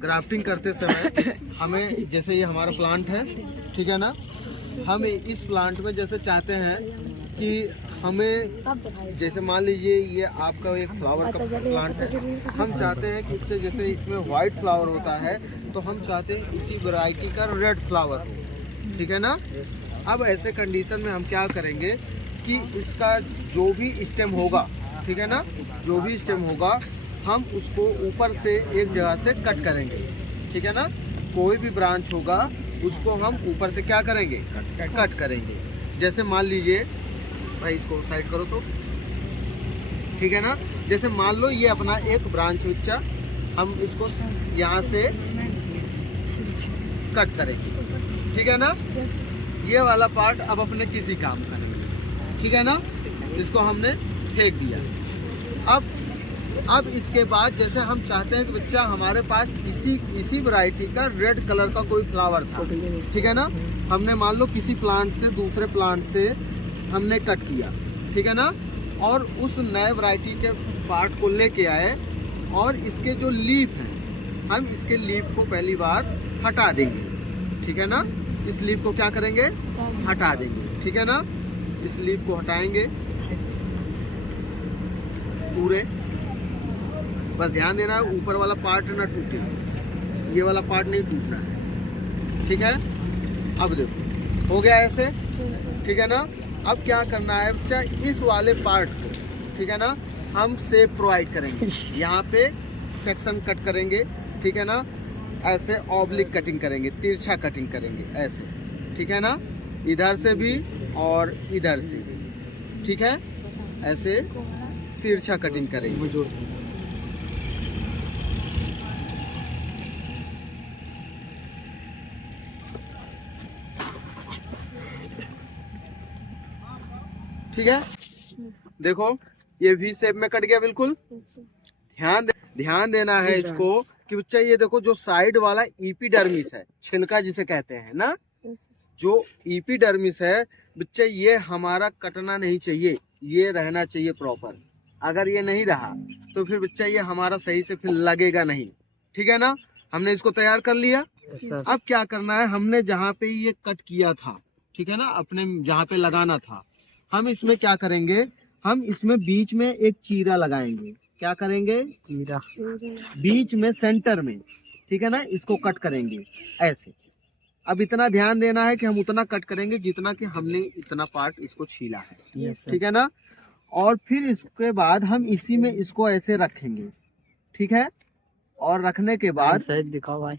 Grafting करते समय हमें, जैसे ये हमारा प्लांट है, ठीक है ना, हम इस प्लांट में जैसे चाहते हैं कि हमें, जैसे मान लीजिए ये आपका एक फ्लावर का प्लांट है, हम चाहते हैं कि इससे जैसे इसमें वाइट फ्लावर होता है तो हम चाहते हैं इसी वैरायटी का रेड फ्लावर हो, ठीक है ना। अब ऐसे कंडीशन में हम क्या करेंगे कि इसका जो भी स्टेम होगा, ठीक है ना, जो भी स्टेम होगा हम उसको ऊपर से एक जगह से कट करेंगे, ठीक है ना। कोई भी ब्रांच होगा उसको हम ऊपर से क्या करेंगे, कट करेंगे। जैसे मान लीजिए भाई, इसको साइड करो तो, ठीक है ना। जैसे मान लो ये अपना एक ब्रांच बच्चा, हम इसको यहाँ से कट करेंगे, ठीक है ना। ये वाला पार्ट अब अपने किसी काम का नहीं, ठीक है ना। इसको हमने फेंक दिया। अब इसके बाद जैसे हम चाहते हैं कि बच्चा हमारे पास इसी वैरायटी का रेड कलर का कोई फ्लावर था, ठीक है ना। हमने मान लो किसी प्लांट से दूसरे प्लांट से हमने कट किया, ठीक है ना, और उस नए वैरायटी के पार्ट को लेके आए और इसके जो लीफ हैं हम इसके लीफ को पहली बार हटा देंगे, ठीक है ना। इस लीफ को क्या करेंगे, हटा देंगे, ठीक है ना। इस लीफ को हटाएंगे पूरे, बस ध्यान देना है ऊपर वाला पार्ट ना टूटे, ये वाला पार्ट नहीं टूटना है, ठीक है। अब देखो हो गया ऐसे, ठीक है ना। अब क्या करना है बच्चा, इस वाले पार्ट को, ठीक है ना, हम शेप प्रोवाइड करेंगे। यहाँ पे सेक्शन कट करेंगे, ठीक है ना, ऐसे ऑब्लिक कटिंग करेंगे, तिरछा कटिंग करेंगे ऐसे, ठीक है ना, इधर से भी और इधर से भी, ठीक है, ऐसे तिरछा कटिंग करेंगे। ठीक है, देखो ये वी शेप में कट गया बिल्कुल। ध्यान देना है इसको कि बच्चा ये देखो जो साइड वाला इपीडर्मिस है, छिलका जिसे कहते हैं ना, जो इपीडर्मिस है बच्चा, ये हमारा कटना नहीं चाहिए, ये रहना चाहिए प्रॉपर। अगर ये नहीं रहा तो फिर बच्चा ये हमारा सही से फिर लगेगा नहीं, ठीक है ना। हमने इसको तैयार कर लिया। अब क्या करना है, हमने जहाँ पे ये कट किया था, ठीक है ना, अपने जहाँ पे लगाना था, हम इसमें क्या करेंगे, हम इसमें बीच में एक चीरा लगाएंगे। क्या करेंगे, चीरा बीच में सेंटर में, ठीक है ना, इसको कट करेंगे ऐसे। अब इतना ध्यान देना है कि हम उतना कट करेंगे जितना कि हमने इतना पार्ट इसको छीला है, ठीक है ना। और फिर इसके बाद हम इसी में इसको ऐसे रखेंगे, ठीक है। और रखने के बाद दिखाओ भाई,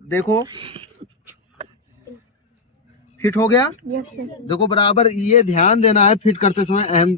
देखो फिट हो गया। देखो बराबर, ये ध्यान देना है फिट करते समय, अहम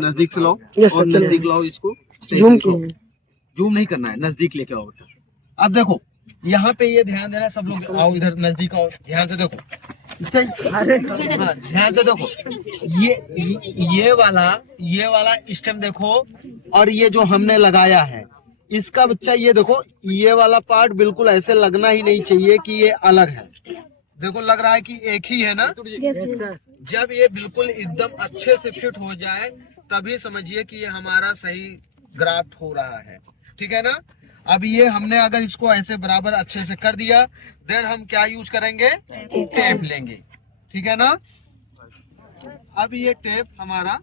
नजदीक से लाओ और नजदीक लाओ इसको, जूम नहीं करना है, नजदीक लेके आओ। अब देखो यहाँ पे ये ध्यान देना, सब लोग आओ इधर नजदीक आओ, ध्यान से देखो, ध्यान से देखो, ये वाला स्टेम देखो, और ये जो हमने लगाया है इसका बच्चा, ये देखो ये वाला पार्ट बिल्कुल ऐसे लगना ही नहीं चाहिए कि ये अलग है। देखो लग रहा है कि एक ही है ना। जब ये बिल्कुल एकदम अच्छे से फिट हो जाए तभी समझिए कि ये हमारा सही ग्राफ्ट हो रहा है, ठीक है ना। अब ये हमने अगर इसको ऐसे बराबर अच्छे से कर दिया, देन हम क्या यूज करेंगे, टेप लेंगे, ठीक है ना। अब ये टेप हमारा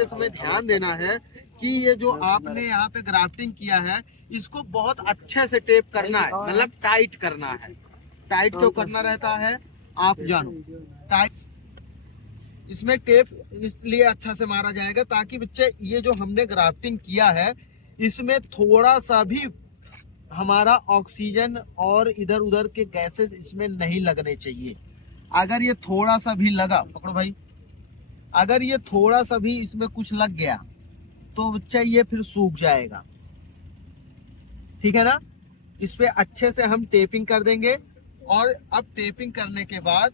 समय ध्यान देना है कि ये जो आपने यहाँ पे ग्राफ्टिंग किया है इसको बहुत अच्छे से टेप करना है, मतलब टाइट करना है। टाइट क्यों करना रहता है आप जानो, टाइट इसमें टेप इसलिए अच्छा से मारा जाएगा ताकि बच्चे ये जो हमने ग्राफ्टिंग किया है इसमें थोड़ा सा भी हमारा ऑक्सीजन और इधर उधर के गैसेस इसमें नहीं लगने चाहिए। अगर ये थोड़ा सा भी लगा, पकड़ो भाई, अगर ये थोड़ा सा भी इसमें कुछ लग गया तो बच्चा ये फिर सूख जाएगा, ठीक है ना। इस पे अच्छे से हम टेपिंग कर देंगे। और अब टेपिंग करने के बाद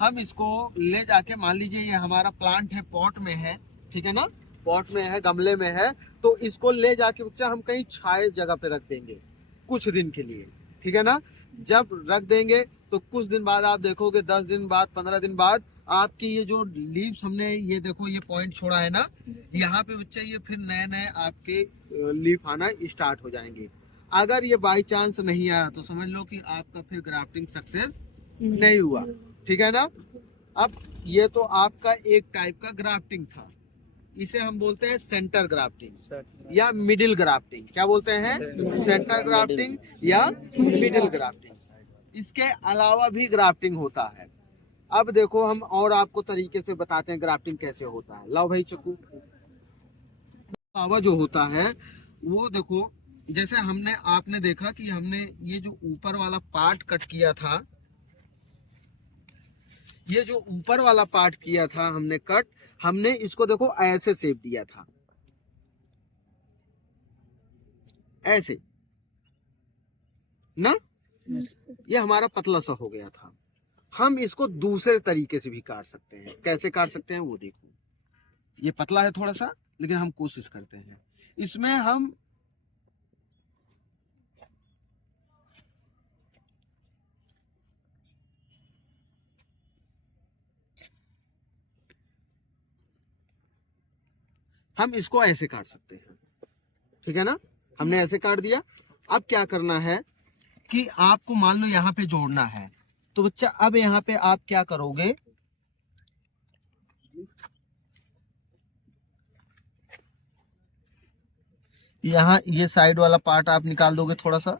हम इसको ले जाके, मान लीजिए ये हमारा प्लांट है, पॉट में है, ठीक है ना, पॉट में है, गमले में है, तो इसको ले जाके बच्चा हम कहीं छाए जगह पे रख देंगे कुछ दिन के लिए, ठीक है ना। जब रख देंगे तो कुछ दिन बाद आप देखोगे, 10 दिन बाद, 15 दिन बाद आपकी ये जो लीव्स हमने ये देखो ये पॉइंट छोड़ा है ना, यहाँ पे बच्चा ये फिर नए नए आपके लीफ आना स्टार्ट हो जाएंगे। अगर ये बाई चांस नहीं आया तो समझ लो कि आपका फिर ग्राफ्टिंग सक्सेस नहीं हुआ, ठीक है ना। अब ये तो आपका एक टाइप का ग्राफ्टिंग था, इसे हम बोलते हैं सेंटर ग्राफ्टिंग या मिडिल ग्राफ्टिंग। क्या बोलते हैं? सेंटर ग्राफ्टिंग या मिडिल ग्राफ्टिंग। इसके अलावा भी ग्राफ्टिंग होता है। अब देखो हम और आपको तरीके से बताते हैं ग्राफ्टिंग कैसे होता है। लाओ भाई चक्कू। अलावा जो होता है वो देखो, जैसे हमने आपने देखा कि हमने ये जो ऊपर वाला पार्ट कट किया था, ये जो ऊपर वाला पार्ट किया था हमने कट, हमने इसको देखो ऐसे शेप दिया था, ऐसे ना, ये हमारा पतला सा हो गया था। हम इसको दूसरे तरीके से भी काट सकते हैं। कैसे काट सकते हैं वो देखो, ये पतला है थोड़ा सा, लेकिन हम कोशिश करते हैं इसमें हम इसको ऐसे काट सकते हैं, ठीक है ना। हमने ऐसे काट दिया। अब क्या करना है कि आपको मान लो यहाँ पे जोड़ना है, तो बच्चा अब यहाँ पे आप क्या करोगे, यहाँ ये साइड वाला पार्ट आप निकाल दोगे थोड़ा सा,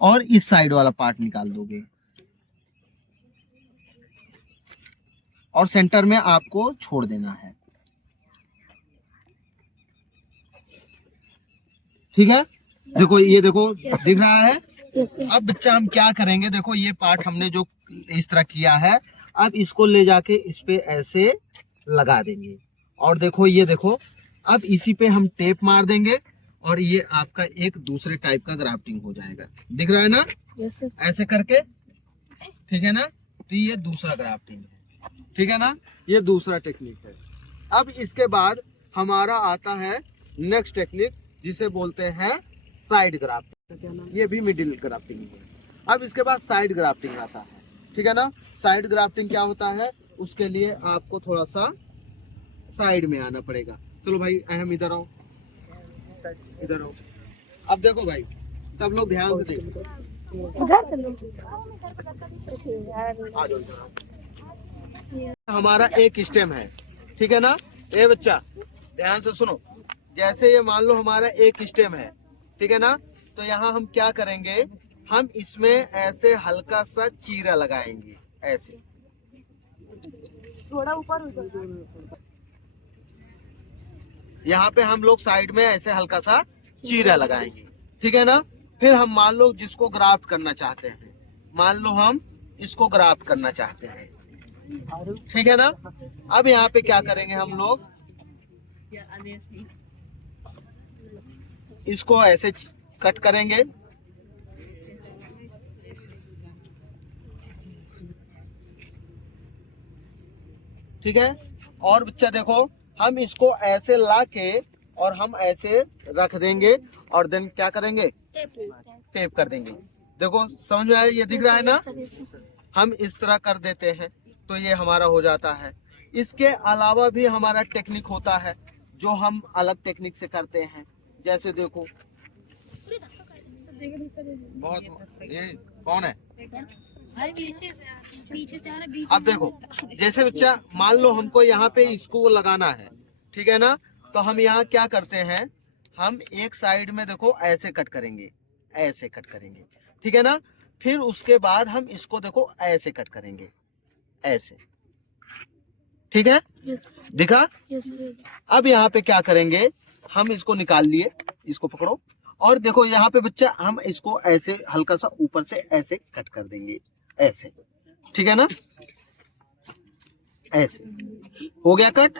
और इस साइड वाला पार्ट निकाल दोगे, और सेंटर में आपको छोड़ देना है, ठीक है। देखो ये देखो दिख रहा है। अब बच्चा हम क्या करेंगे, देखो ये पार्ट हमने जो इस तरह किया है, अब इसको ले जाके इस पे ऐसे लगा देंगे, और देखो ये देखो अब इसी पे हम टेप मार देंगे, और ये आपका एक दूसरे टाइप का ग्राफ्टिंग हो जाएगा। दिख रहा है ना? ऐसे करके, ठीक है ना। तो ये दूसरा ग्राफ्टिंग है, ठीक है ना, ये दूसरा टेक्निक है। अब इसके बाद हमारा आता है नेक्स्ट टेक्निक, जिसे बोलते हैं साइड ग्राफ्टिंग। ये भी मिडिल ग्राफ्टिंग है। अब इसके बाद साइड ग्राफ्टिंग आता है, ठीक है ना। साइड ग्राफ्टिंग क्या होता है, उसके लिए आपको थोड़ा सा साइड में आना पड़ेगा। चलो भाई अहम इधर आओ, इधर आओ। अब देखो भाई, सब लोग ध्यान से देखो। हमारा एक स्टेम है, ठीक है ना। ए बच्चा ध्यान से सुनो, जैसे ये मान लो हमारा एक स्टेम है, ठीक है ना। तो यहाँ हम क्या करेंगे, हम इसमें ऐसे हल्का सा चीरा लगाएंगे, ऐसे थोड़ा ऊपर हो जाए। यहाँ पे हम लोग साइड में ऐसे हल्का सा चीरा लगाएंगे, ठीक है ना। फिर हम मान लो जिसको ग्राफ्ट करना चाहते हैं, मान लो हम इसको ग्राफ्ट करना चाहते हैं, ठीक है ना। अब यहाँ पे क्या करेंगे हम लोग, इसको ऐसे कट करेंगे, ठीक है। और बच्चा देखो हम इसको ऐसे लाके और हम ऐसे रख देंगे, और देन क्या करेंगे, टेप कर देंगे। देखो समझ में आया, ये दिख रहा है ना। हम इस तरह कर देते हैं तो ये हमारा हो जाता है। इसके अलावा भी हमारा टेक्निक होता है जो हम अलग टेक्निक से करते हैं। जैसे देखो बहुत, ये कौन है, अब देखो जैसे बच्चा मान लो हमको यहाँ पे इसको लगाना है, ठीक है ना। तो हम यहाँ क्या करते हैं, हम एक साइड में देखो ऐसे कट करेंगे, ऐसे कट करेंगे, ठीक है ना। फिर उसके बाद हम इसको देखो ऐसे कट करेंगे, ऐसे, ठीक है, दिखा। अब यहाँ पे क्या करेंगे, हम इसको निकाल लिए, इसको पकड़ो, और देखो यहाँ पे बच्चा हम इसको ऐसे हल्का सा ऊपर से ऐसे कट कर देंगे, ऐसे, ठीक है ना, ऐसे हो गया कट।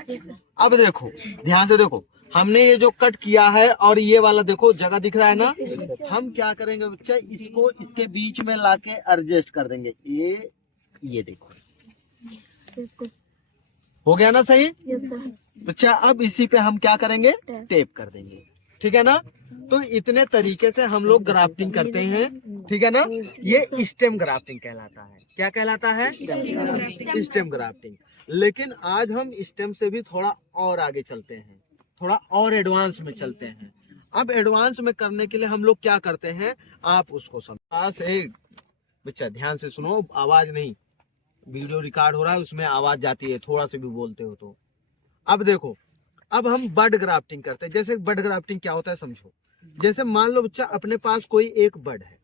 अब देखो ध्यान से देखो, हमने ये जो कट किया है और ये वाला देखो जगह दिख रहा है ना। हम क्या करेंगे बच्चा, इसको इसके बीच में लाके एडजस्ट कर देंगे, ये देखो हो गया ना सही बच्चा। अब इसी पे हम क्या करेंगे, टेप कर देंगे, ठीक है ना। तो इतने तरीके से हम लोग ग्राफ्टिंग करते हैं, ठीक है ना। ये स्टेम ग्राफ्टिंग कहलाता है। क्या कहलाता है? Stem grafting. लेकिन आज हम स्टेम से भी थोड़ा और आगे चलते हैं, थोड़ा और एडवांस में चलते हैं। अब एडवांस में करने के लिए हम लोग क्या करते हैं, आप उसको समझ। बच्चा ध्यान से सुनो, आवाज नहीं, वीडियो रिकॉर्ड हो रहा है, उसमें आवाज जाती है, थोड़ा सा भी बोलते हो तो। अब देखो, अब हम बड ग्राफ्टिंग करते हैं। जैसे बड ग्राफ्टिंग क्या होता है समझो। जैसे मान लो बच्चा अपने पास कोई एक बड है,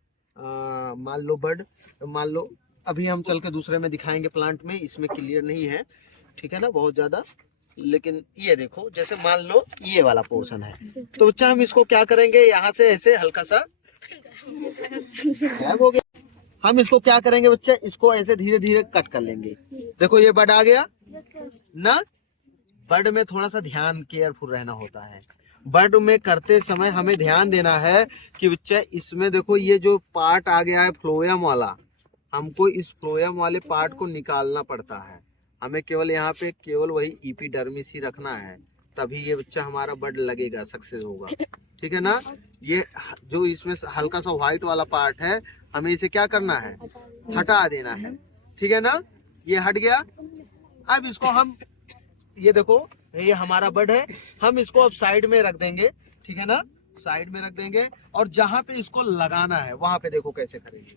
मान लो अभी हम चल के दूसरे में दिखाएंगे प्लांट में, इसमें क्लियर नहीं है, ठीक है ना, बहुत ज्यादा। लेकिन ये देखो, जैसे मान लो ये वाला पोर्शन है, तो बच्चा हम इसको क्या करेंगे, यहाँ से ऐसे हल्का सा गायब हो गया। हम इसको क्या करेंगे बच्चा, इसको ऐसे धीरे धीरे कट कर लेंगे। देखो ये बड आ गया ना। बड में थोड़ा सा ध्यान, केयरफुल रहना होता है। बड में करते समय हमें ध्यान देना है कि बच्चा इसमें देखो ये जो पार्ट आ गया है फ्लोएम वाला, हमको इस फ्लोएम वाले पार्ट को निकालना पड़ता है। हमें केवल यहाँ पे केवल वही एपिडर्मिस ही रखना है, तभी ये बच्चा हमारा बड लगेगा, सक्सेस होगा, ठीक है ना। ये जो इसमें हल्का सा व्हाइट वाला पार्ट है, हमें इसे क्या करना है, हटा देना है, ठीक है ना। ये हट गया। अब इसको हम, ये देखो ये हमारा बड है, हम इसको अब साइड में रख देंगे, ठीक है ना, साइड में रख देंगे। और जहां पे इसको लगाना है वहां पे देखो कैसे करेंगे।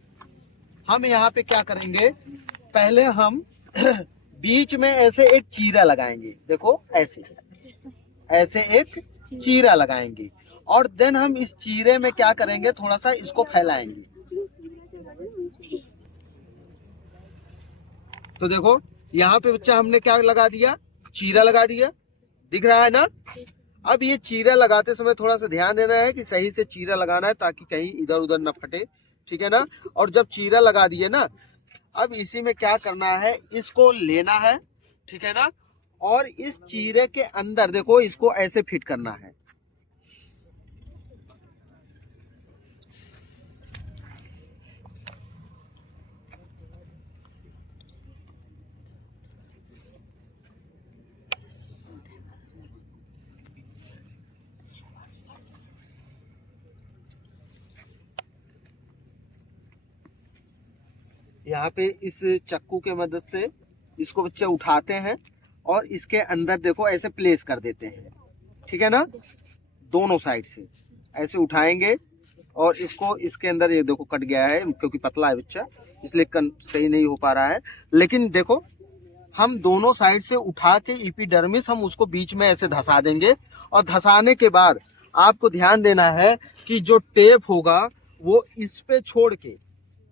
हम यहाँ पे क्या करेंगे, पहले हम बीच में ऐसे एक चीरा लगाएंगे, देखो ऐसे ऐसे एक चीरा लगाएंगे। और देन हम इस चीरे में क्या करेंगे, थोड़ा सा इसको फैलाएंगे। तो देखो यहाँ पे बच्चा हमने क्या लगा दिया, चीरा लगा दिया, दिख रहा है ना। अब ये चीरा लगाते समय थोड़ा सा ध्यान देना है कि सही से चीरा लगाना है, ताकि कहीं इधर उधर न फटे, ठीक है ना। और जब चीरा लगा दिए ना, अब इसी में क्या करना है, इसको लेना है, ठीक है ना। और इस चीरे के अंदर देखो इसको ऐसे फिट करना है। यहाँ पे इस चक्कू के मदद से इसको बच्चे उठाते हैं और इसके अंदर देखो ऐसे प्लेस कर देते हैं, ठीक है ना। दोनों साइड से ऐसे उठाएंगे और इसको इसके अंदर, ये देखो कट गया है क्योंकि पतला है बच्चा, इसलिए सही नहीं हो पा रहा है। लेकिन देखो हम दोनों साइड से उठा के एपिडर्मिस हम उसको बीच में ऐसे धसा देंगे। और धसाने के बाद आपको ध्यान देना है कि जो टेप होगा वो इस पे छोड़ के,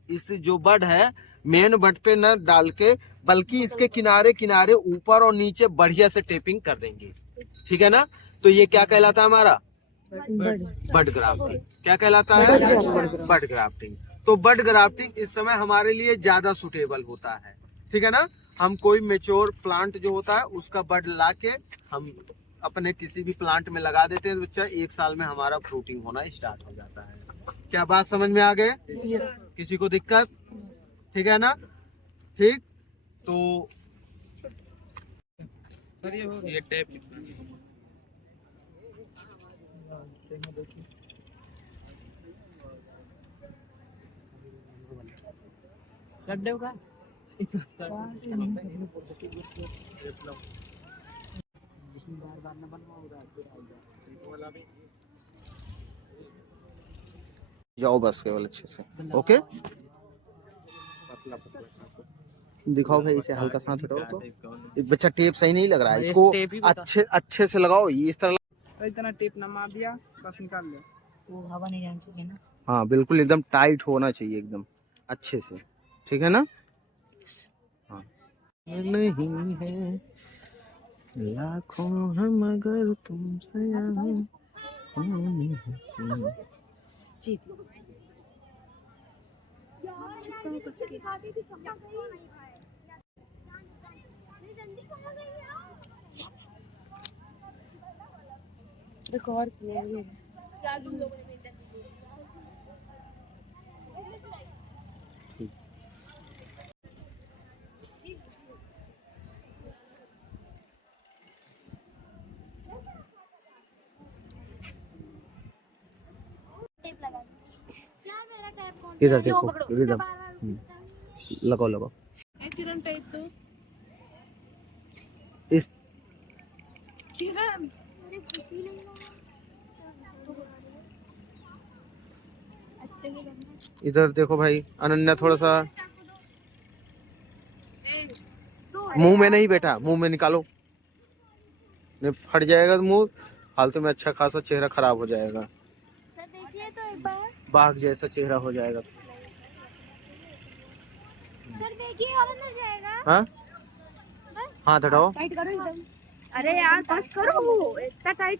इस जो बड है मेन बड पे न डाल के, बल्कि इसके किनारे किनारे ऊपर और नीचे बढ़िया से टेपिंग कर देंगे, ठीक है ना। तो ये क्या कहलाता है हमारा, बड ग्राफ्टिंग। क्या कहलाता है, बड ग्राफ्टिंग। तो बड ग्राफ्टिंग इस समय हमारे लिए ज्यादा सुटेबल होता है, ठीक है ना। हम कोई मेच्योर प्लांट जो होता है उसका बड ला के हम अपने किसी भी प्लांट में लगा देते हैं, बच्चा 1 साल में हमारा फ्रूटिंग होना स्टार्ट हो जाता है। क्या बात समझ में आ गए? किसी को दिक्कत? ठीक है ना। ठीक, तो सर ये टेप गड्ढे का जाओ बस केवल अच्छे से, ओके। दिखाओ भाई, इसे हल्का सा हाथ हटाओ तो। एक बच्चा टेप सही नहीं लग रहा है, इसको अच्छे अच्छे से लगाओ, ये इस तरह। इतना टेप ना मार दिया, बस निकाल ले, वो हवा नहीं जानी चाहिए ना। हाँ बिल्कुल एकदम टाइट होना चाहिए, एकदम अच्छे से, ठीक है ना। हाँ नहीं है लाखों हम अगर तुमसे जीत रिकॉर्ड किया ये इधर देखो रिदम लगाओ लगाओ किरण टाइप तो इस किरण इधर देखो भाई अनन्या थोड़ा सा मुंह में नहीं बैठा, मुंह में निकालो, नहीं फट जाएगा मुंह, फालतू में अच्छा खासा चेहरा खराब हो जाएगा, सर देखिए तो एक बार, बाघ जैसा चेहरा हो जाएगा। सर देखिए और अंदर जाएगा। हाँ बस हाथ हटाओ। टाइट करो एकदम। अरे यार बस करो, इतना टाइट